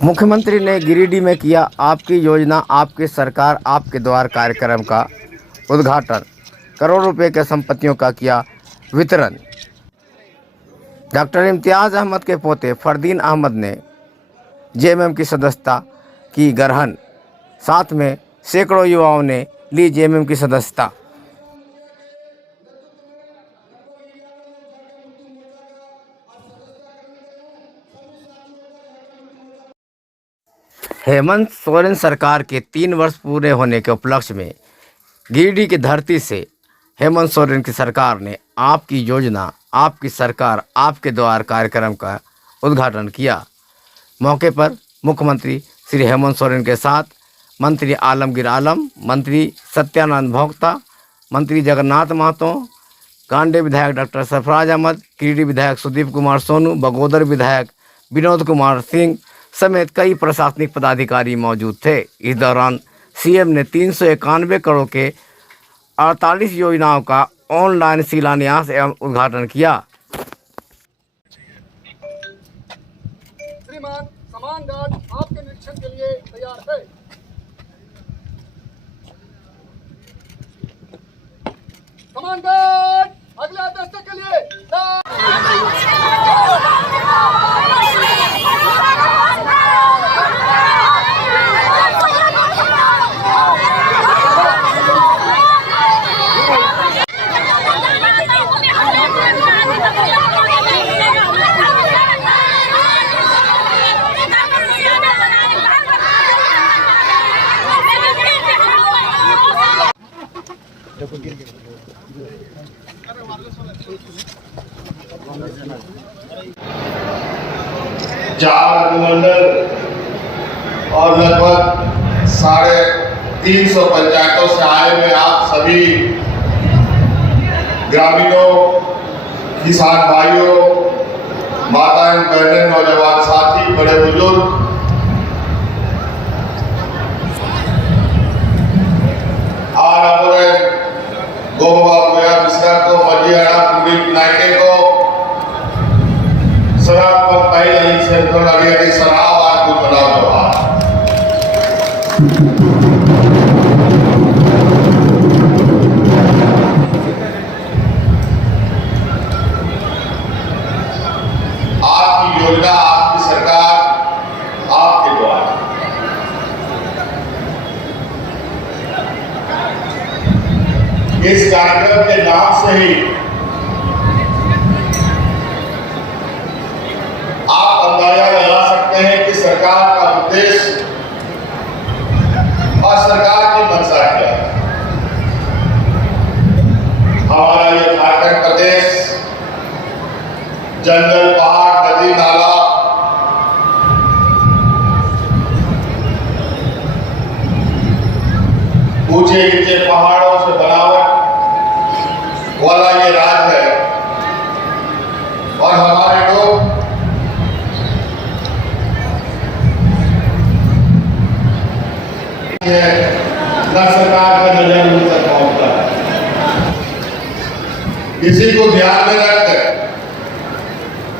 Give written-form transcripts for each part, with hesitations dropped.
मुख्यमंत्री ने गिरिडीह में किया आपकी योजना आपकी सरकार आपके द्वार कार्यक्रम का उद्घाटन। करोड़ रुपए के संपत्तियों का किया वितरण। डॉक्टर इम्तियाज़ अहमद के पोते फरदीन अहमद ने जेएमएम की सदस्यता की ग्रहण। साथ में सैकड़ों युवाओं ने ली जेएमएम की सदस्यता। हेमंत सोरेन सरकार के 3 वर्ष पूरे होने के उपलक्ष्य में गिरिडीह की धरती से हेमंत सोरेन की सरकार ने आपकी योजना आपकी सरकार आपके द्वार कार्यक्रम का उद्घाटन किया। मौके पर मुख्यमंत्री श्री हेमंत सोरेन के साथ मंत्री आलमगीर आलम, मंत्री सत्यानंद भोक्ता, मंत्री जगन्नाथ महतो, कांडे विधायक डॉक्टर सरफराज अहमद, गिरिडीह विधायक सुदीप कुमार सोनू, बगोदर विधायक विनोद कुमार सिंह समेत कई प्रशासनिक पदाधिकारी मौजूद थे। इस दौरान सीएम ने 391 करोड़ के 48 योजनाओं का ऑनलाइन शिलान्यास एवं उद्घाटन किया। श्रीमान समान गार्ड आपके निरीक्षण के लिए तैयार है। समान गार्ड अगले आदेश के लिए चार अनुमंडल और लगभग 350 पंचायतों से आए हुए आप सभी ग्रामीणों, किसान भाइयों, माताएं, बहनें, नौजवान साथी, बड़े बुजुर्ग, और हमारे गोवा पुया मिश्रा को, मजियाड़ा पूरी नायके को शराब पर पहले से थोड़ा भी शराब आपको बनाओ जवाब। आपकी योजना आपकी सरकार आपके द्वार। इस कार्यक्रम के नाम से ही आप अंदाजा लगा सकते हैं कि सरकार का उद्देश्य और सरकार की मंशा क्या है। हमारा ये झारखंड प्रदेश जंगल, पहाड़, नदी, नाला, ऊंचे नीचे पहाड़ों से बनावट वाला ये राज्य है। और हमारे लोग न सरकार का नजर उन तक पहुंचता है। इसी को ध्यान में रखकर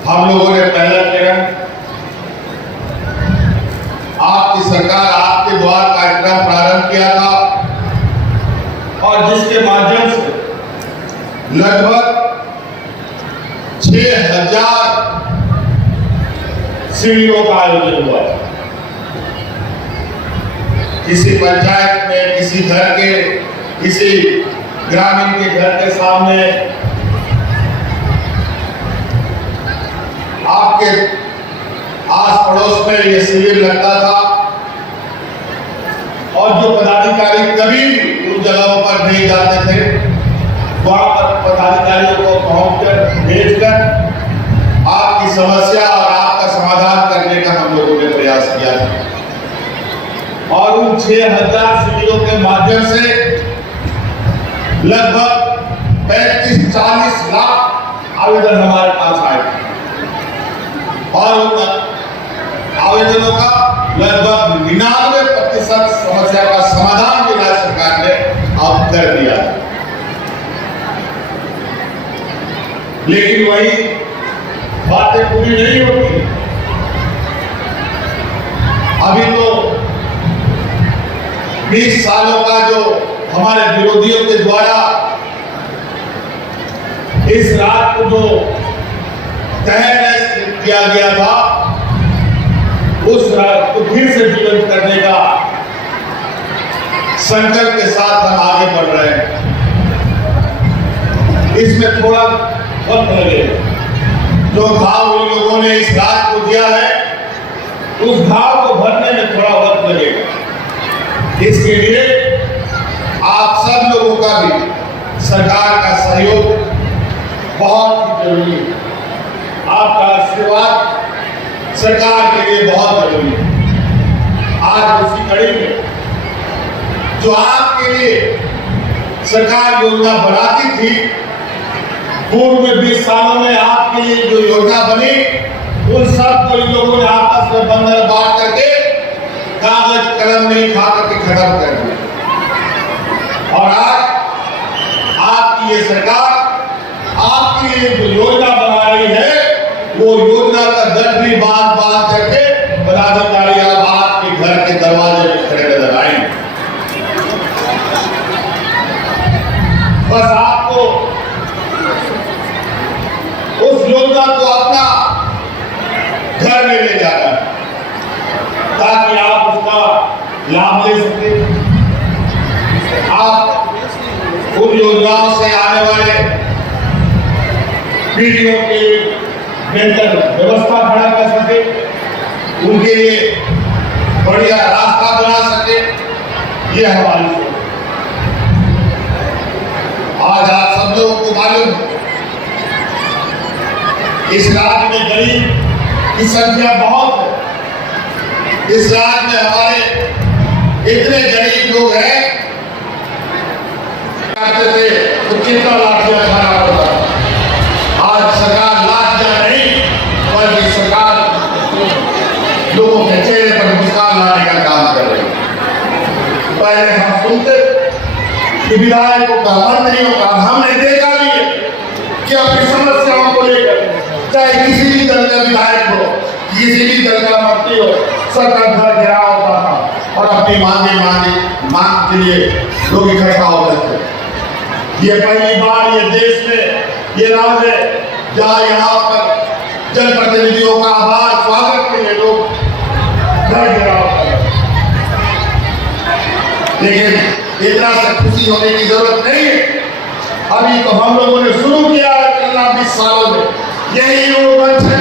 हम लोगों ने पहला चरण आपकी सरकार आपके द्वार कार्यक्रम प्रारंभ किया था और जिसके माध्यम से लगभग 6000 शिविरों का आयोजन हुआ। किसी पंचायत में, किसी घर के, किसी ग्रामीण के घर के सामने आपके आस पड़ोस में ये शिविर लगता था। और जो पदाधिकारी कभी उन जगहों पर नहीं जाते थे, वहां पर पदाधिकारियों को पहुंचकर भेजकर आपकी समस्या और आपका समाधान करने का हम लोगों ने प्रयास किया था। और उन 6000 शिविरों के माध्यम से लगभग 35-40 लाख आवेदन हमारे पास आए और उन आवेदनों का लगभग 99% समस्या का समाधान भी राज्य सरकार ने अब कर दिया। लेकिन वही बातें पूरी नहीं होती। अभी तो 20 सालों का जो हमारे विरोधियों के द्वारा इस रात को जो तहस किया गया था, उस रात को फिर से जीवित करने का संकल्प के साथ हम आगे बढ़ रहे हैं। इसमें थोड़ा वक्त लगेगा। जो घाव उन लोगों ने इस रात को दिया है, उस घाव को भरने में थोड़ा वक्त लगेगा। इसके लिए आप सब लोगों का भी सरकार का सहयोग बहुत ही जरूरी है। आपका आशीर्वाद सरकार के लिए बहुत जरूरी है। आज उसी कड़ी में जो आपके लिए सरकार योजना बनाती थी, पूर्व में 20 सालों में आपके लिए जो योजना बनी, उन सब को इन लोगों ने आपस में बंधन बांट करके कागज कलम नहीं खा करके खत्म कर दिया। और आज आपकी ये सरकार आपके लिए जो योजना बना रही है, वो योजना का गठरी बांध बांध करके पदाधिकारी अब आपके घर के दरवाजे में खड़े नजर आएंगे। बस आपको उस योजना को अपना घर में ले जाना है, ताकि आप उसका लाभ ले सके। आप उन योजनाओं से आने वाले पीढ़ियों के बेहतर व्यवस्था खड़ा कर सके, उनके लिए बढ़िया रास्ता बना सके, ये हमारी सोच। आज आप सब लोगों को मालूम है, इस राज्य में गरीब की संख्या बहुत है। इस राज्य में हमारे इतने गरीब लोग हैं, कहते थे तो कितना लाठियां खाना होता। आज सरकार लाठियां नहीं, बल्कि सरकार लोगों के चेहरे पर मुस्कान लाने का काम कर रही है। पहले हम सुनते कि विधायकों का, मंत्रियों का, हमने देखा भी है कि अपनी समस्याओं को लेकर, चाहे किसी भी दल का विधायक हो, किसी भी दल का मंत्री हो, सबका घर घेरा होता था और अपनी मांग के लिए लोग इकट्ठा होते थे। ये पहली बार ये देश में ये राज्य है जहाँ यहाँ पर जनप्रतिनिधियों का आभार स्वागत के लिए लोग घर घेरा होता है। लेकिन इतना सा खुशी होने की जरूरत नहीं है। अभी तो हम लोगों ने शुरू किया है पिछले 20 सालों में। यही वो मंच है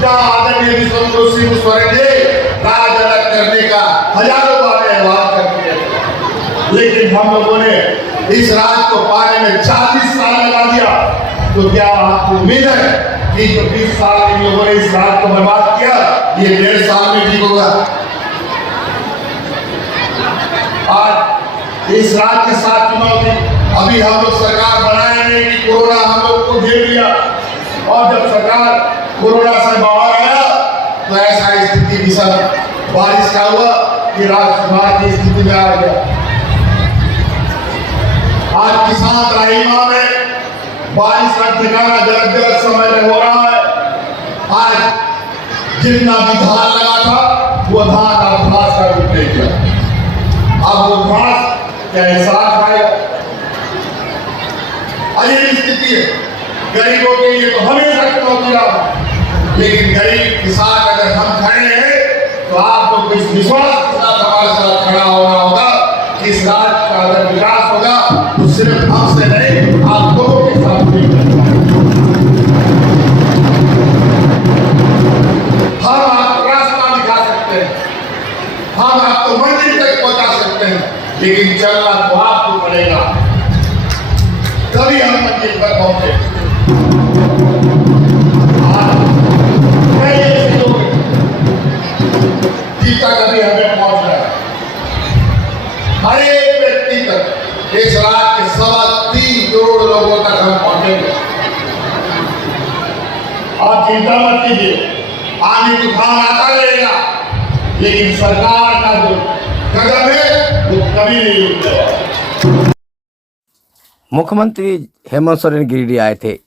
जहाँ आदरणीय विश्वगुरु श्री स्वर्ण राज अलग करने का हजारों बार एहवाल करते हैं, लेकिन हम लोगों ने इस राज को पाने में 40 साल लगा दिया। तो क्या आपको उम्मीद है कि जो 20 साल इन लोगों ने इस राज को बर्बाद किया, ये 1.5 साल में ठीक होगा? आज इस राज के साथ चुनौती, अभी हम लोग सरकार बनाए नहीं कि कोरोना हम लोग को झेल लिया, और जब सरकार कोरोना से बाहर आया तो ऐसा स्थिति भीषण बारिश का हुआ कि राजकुमार की स्थिति में आ गया। आज किसान त्राहिमाम में बारिश का ठिकाना गलत समय में हो रहा है। आज जितना भी धान लगा था, वो धान अब घास का रूप ले गया। अब वो घास क्या हिसाब खाएगा? ये स्थिति है। गरीबों के लिए तो हमेशा चुनौती रहा, लेकिन गरीब किसान अगर हम खड़े हैं तो आपको कुछ विश्वास के साथ हमारे साथ खड़ा होना होगा कि इस राज्य का अगर विकास होगा तो सिर्फ हमसे नहीं, आप लोगों के साथ भी। हम आपको रास्ता दिखा सकते हैं, हम आपको मंजिल तक पहुंचा सकते हैं, लेकिन चलना तो आपको पड़ेगा, तभी हम मंजिल पर पहुंचे। कभी हमें पहुंचना है, हर एक व्यक्ति तक, इस राज्य के 3.25 करोड़ लोगों तक हम पहुंचेंगे। आप चिंता मत कीजिए, आने तूफान आता रहेगा, लेकिन सरकार का जो कदम है वो कभी नहीं रुकेगा। मुख्यमंत्री हेमंत सोरेन गिरिडीह आए थे।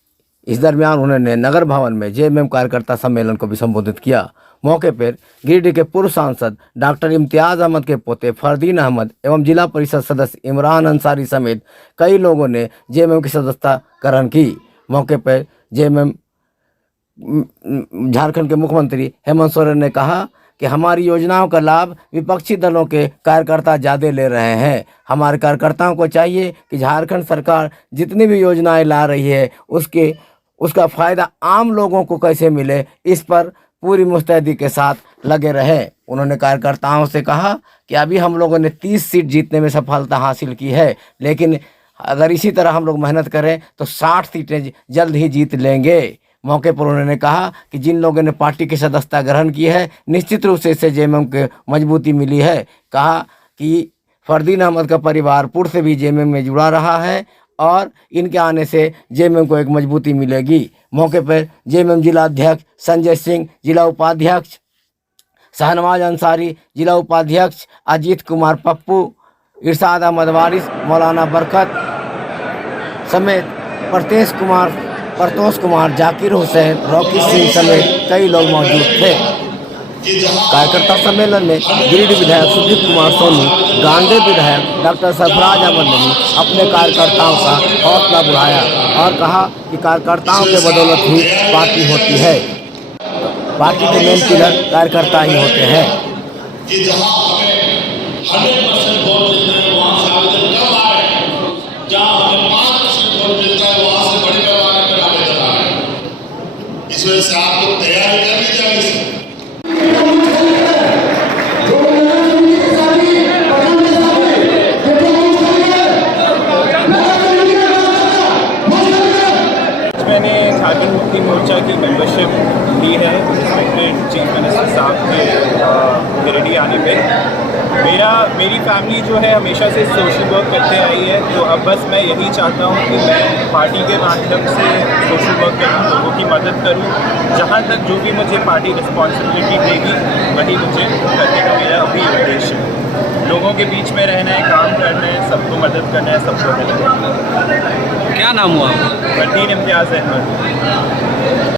इस दरमियान उन्होंने नगर भवन में जेएमएम कार्यकर्ता सम्मेलन को भी संबोधित किया। मौके पर गिरिडीह के पूर्व सांसद डॉक्टर इम्तियाज़ अहमद के पोते फरदीन अहमद एवं जिला परिषद सदस्य इमरान अंसारी समेत कई लोगों ने जेएमएम की सदस्यता ग्रहण की। मौके पर जेएमएम झारखंड के मुख्यमंत्री हेमंत सोरेन ने कहा कि हमारी योजनाओं का लाभ विपक्षी दलों के कार्यकर्ता ज़्यादा ले रहे हैं। हमारे कार्यकर्ताओं को चाहिए कि झारखंड सरकार जितनी भी योजनाएं ला रही है उसका फ़ायदा आम लोगों को कैसे मिले, इस पर पूरी मुस्तैदी के साथ लगे रहे। उन्होंने कार्यकर्ताओं से कहा कि अभी हम लोगों ने 30 सीट जीतने में सफलता हासिल की है, लेकिन अगर इसी तरह हम लोग मेहनत करें तो 60 सीटें जल्द ही जीत लेंगे। मौके पर उन्होंने कहा कि जिन लोगों ने पार्टी की सदस्यता ग्रहण की है निश्चित रूप से इससे जेएमएम को मजबूती मिली है। कहा कि फरदीन अहमद का परिवार पूर्व से भी जेएमएम में जुड़ा रहा है और इनके आने से जेएमएम को एक मजबूती मिलेगी। मौके पर जेएमएम जिला अध्यक्ष संजय सिंह, जिला उपाध्यक्ष शाहनवाज अंसारी, जिला उपाध्यक्ष अजीत कुमार पप्पू, इरशाद अहमद वारिस, मौलाना बरकत समेत परतोष कुमार, जाकिर हुसैन, रॉकी सिंह समेत कई लोग मौजूद थे। कार्यकर्ता सम्मेलन में गिरिडीह विधायक सुजीत कुमार सोनी, गांधी विधायक डॉक्टर सरफराज अहमद ने भी अपने कार्यकर्ताओं का हौसला बढ़ाया और कहा कि कार्यकर्ताओं के बदौलत ही पार्टी होती है। पार्टी के मेन पिलर कार्यकर्ता ही होते हैं। कि जहां हमें 100% वोट मिलता है वहां से आवेदन कब आ रहे हैं, जहां हमें 5% वोट मिलता है वहां से बड़ी पैमाने पर आवेदन आ रहे हैं। इस वजह से आप लोग तैयारी कर लीजिए अभी से। मैंने झारखंड मुक्ति मोर्चा की मेंबरशिप ली है रिस्पेक्टेड चीफ मिनिस्टर साहब के गिरिडीह आने पे। मेरी फैमिली जो है हमेशा से सोशल वर्क करते आई है, तो अब बस मैं यही चाहता हूँ कि मैं पार्टी के माध्यम से सोशल वर्क करूँ, लोगों की मदद करूँ। जहाँ तक जो भी मुझे पार्टी रिस्पॉन्सिबिलिटी देगी वही मुझे करने का मेरा अभी उद्देश्य है। लोगों के बीच में रहना है, काम करना है, सबको मदद करना है, सबको हेल्प करना है। क्या नाम हुआ? फरदीन इम्तियाज़ अहमद।